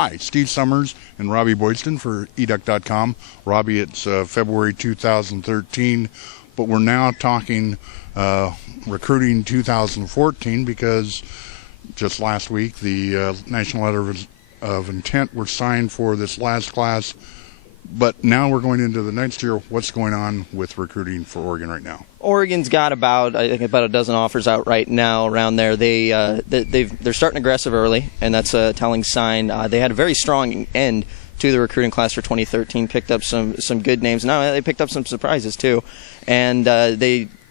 Hi, Steve Summers and Robby Boydstun for educ.com. Robby, it's February 2013, but we're now talking recruiting 2014 because just last week the National Letter of Intent were signed for this last class. But now we're going into the next year. What's going on with recruiting for Oregon right now? Oregon's got about a dozen offers out right now around there. They're starting aggressive early, and that's a telling sign. They had a very strong end to the recruiting class for 2013. Picked up some good names. Now they picked up some surprises too, and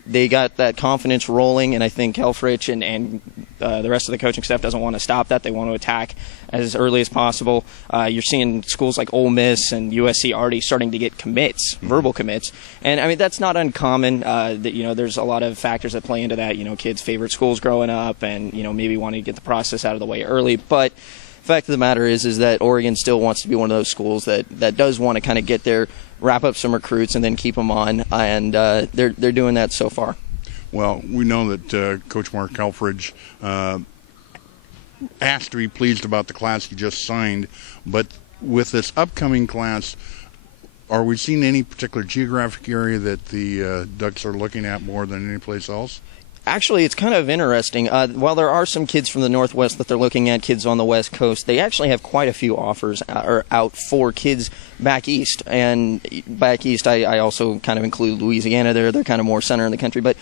they got that confidence rolling, and I think Helfrich and the rest of the coaching staff doesn't want to stop that. They want to attack as early as possible. You're seeing schools like Ole Miss and USC already starting to get commits, verbal commits, and I mean that's not uncommon. There's a lot of factors that play into that. Kids' favorite schools growing up, and maybe wanting to get the process out of the way early, but. Fact of the matter is that Oregon still wants to be one of those schools that does want to kind of get there, wrap up some recruits, and then keep them on, and they're doing that so far. Well, we know that Coach Mark Helfrich has to be pleased about the class he just signed, but with this upcoming class, are we seeing any particular geographic area that the Ducks are looking at more than any place else? Actually, it's kind of interesting. While there are some kids from the Northwest that they're looking at, kids on the West Coast, they actually have quite a few offers out for kids back east. And back east, I also kind of include Louisiana there. They're kind of more center in the country. But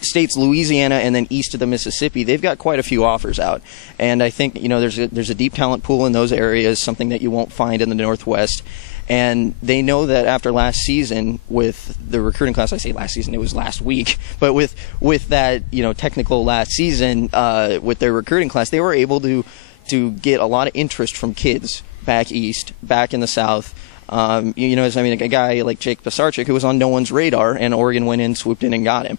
states Louisiana and then east of the Mississippi, they've got quite a few offers out. And I think there's a deep talent pool in those areas, something that you won't find in the Northwest. And they know that after last season with the recruiting class, I say last season, it was last week, but with that, technical last season with their recruiting class, they were able to get a lot of interest from kids back east, back in the South. A guy like Jake Pisarcik, who was on no one's radar, and Oregon went in, swooped in, and got him.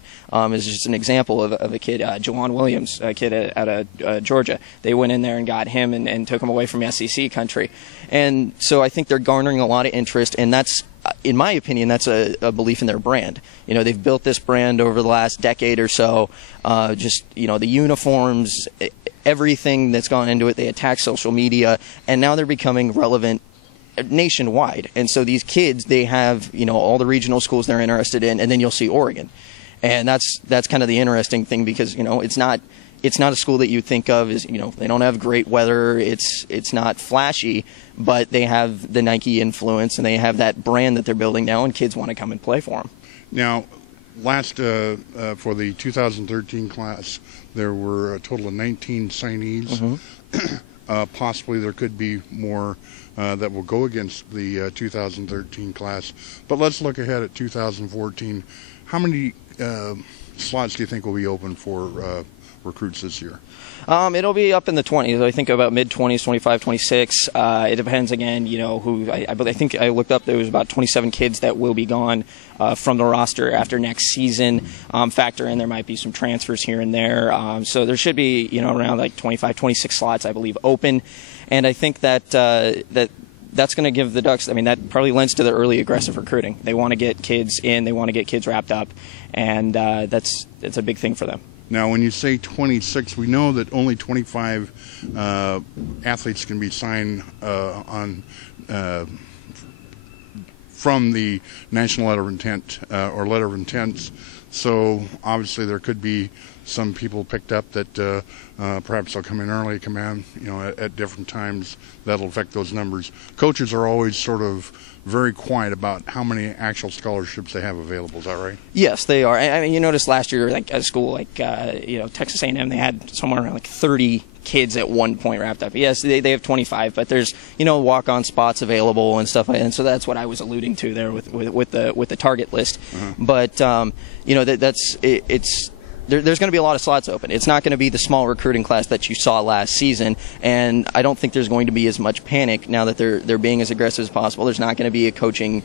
Is just an example of a kid, Jawan Williams, a kid out of Georgia. They went in there and got him and took him away from SEC country. And so I think they're garnering a lot of interest, and that's, in my opinion, that's a belief in their brand. They've built this brand over the last decade or so. The uniforms, everything that's gone into it. They attack social media, and now they're becoming relevant nationwide. And so these kids, they have all the regional schools they're interested in, and then you'll see Oregon, and that's kind of the interesting thing, because it's not a school that you think of as they don't have great weather, it's not flashy, but they have the Nike influence and they have that brand that they're building now, and kids want to come and play for them. Now, for the 2013 class, there were a total of 19 signees. Mm-hmm. Possibly there could be more that will go against the 2013 class. But let's look ahead at 2014. How many slots do you think will be open for recruits this year? It'll be up in the 20s. I think about mid-20s, 25, 26. It depends, again, who. I think I looked up, there was about 27 kids that will be gone from the roster after next season. Factor in there might be some transfers here and there. So there should be, around like 25, 26 slots, I believe, open. And I think that that's going to give the Ducks, that probably lends to their early aggressive recruiting. They want to get kids in, they want to get kids wrapped up, and it's a big thing for them. Now, when you say 26, we know that only 25 athletes can be signed from the National Letter of Intent or Letter of Intents. So obviously there could be some people picked up that perhaps they'll come in early, come in at different times. That'll affect those numbers. Coaches are always sort of very quiet about how many actual scholarships they have available. Is that right? Yes, they are. You noticed last year, like at a school like Texas A&M, they had somewhere around like 30 kids at one point wrapped up. Yes, they have 25, but there's walk-on spots available and stuff, and so that's what I was alluding to there with the target list. Uh-huh. But there's going to be a lot of slots open. It's not going to be the small recruiting class that you saw last season, and I don't think there's going to be as much panic now that they're being as aggressive as possible. There's not going to be a coaching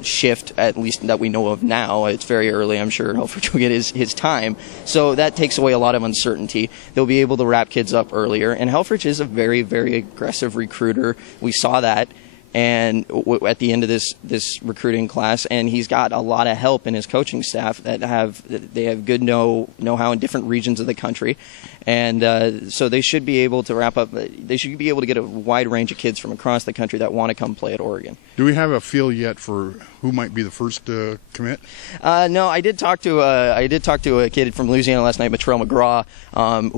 shift, at least that we know of now. It's very early. I'm sure Helfrich will get his time. So that takes away a lot of uncertainty. They'll be able to wrap kids up earlier, and Helfrich is a very, very aggressive recruiter. We saw that. and at the end of this recruiting class, and he's got a lot of help in his coaching staff that have good know-how in different regions of the country, and so they should be able to wrap up. They should be able to get a wide range of kids from across the country that want to come play at Oregon. Do we have a feel yet for who might be the first commit? No, I did talk to a kid from Louisiana last night, Matrell McGraw,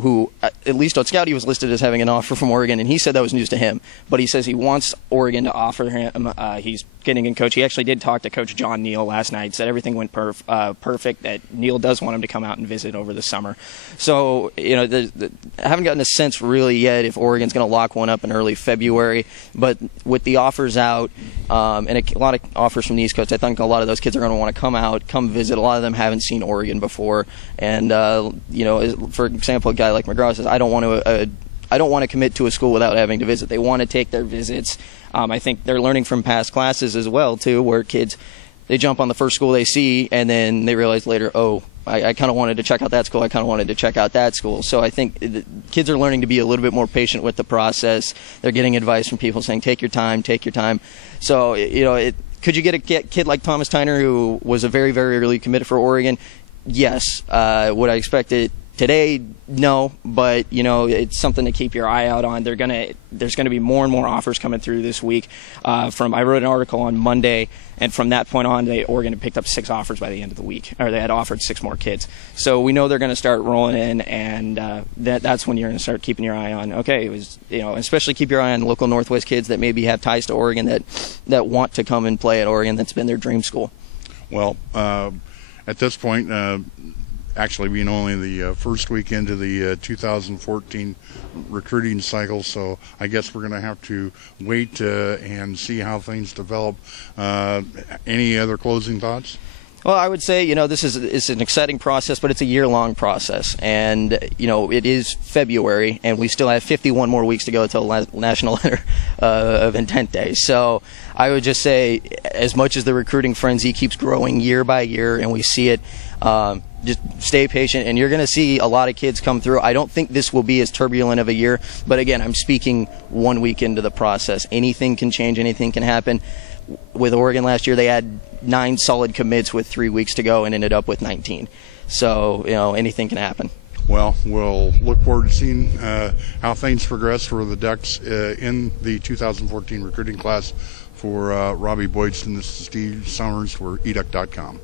who at least on Scout he was listed as having an offer from Oregon, and he said that was news to him. But he says he wants Oregon to offer him. He's getting in coach. He actually did talk to Coach John Neal last night. Said everything went perfect. That Neal does want him to come out and visit over the summer. So I haven't gotten a sense really yet if Oregon's going to lock one up in early February. But with the offers out and a lot of offers from the East Coast, I think a lot of those kids are going to want to come out, come visit. A lot of them haven't seen Oregon before, and for example, a guy like McGraw says, I don't want to commit to a school without having to visit. They want to take their visits. I think they're learning from past classes as well, too, where kids, they jump on the first school they see, and then they realize later, oh, I kind of wanted to check out that school. I kind of wanted to check out that school. So I think the kids are learning to be a little bit more patient with the process. They're getting advice from people saying, take your time, take your time. So, could you get a kid like Thomas Tyner, who was a very, very early committed for Oregon? Yes. Would I expect it today? No, but it's something to keep your eye out on. There's gonna be more and more offers coming through this week. I wrote an article on Monday, and from that point on, Oregon had picked up 6 offers by the end of the week, or they had offered 6 more kids. So we know they're going to start rolling in, and that's when you're going to start keeping your eye on. Okay, especially keep your eye on local Northwest kids that maybe have ties to Oregon that want to come and play at Oregon. That's been their dream school. Well, at this point, actually being only the first week into the 2014 recruiting cycle, so I guess we're going to have to wait and see how things develop. Any other closing thoughts? Well, I would say, it's an exciting process, but it's a year-long process. And, it is February, and we still have 51 more weeks to go until National Letter of Intent Day. So I would just say, as much as the recruiting frenzy keeps growing year by year, and we see it, just stay patient, and you're going to see a lot of kids come through. I don't think this will be as turbulent of a year, but again, I'm speaking 1 week into the process. Anything can change, anything can happen. With Oregon last year, they had 9 solid commits with 3 weeks to go and ended up with 19. So, anything can happen. Well, we'll look forward to seeing how things progress for the Ducks in the 2014 recruiting class. For Robby Boydstun, this is Steve Summers for educ.com.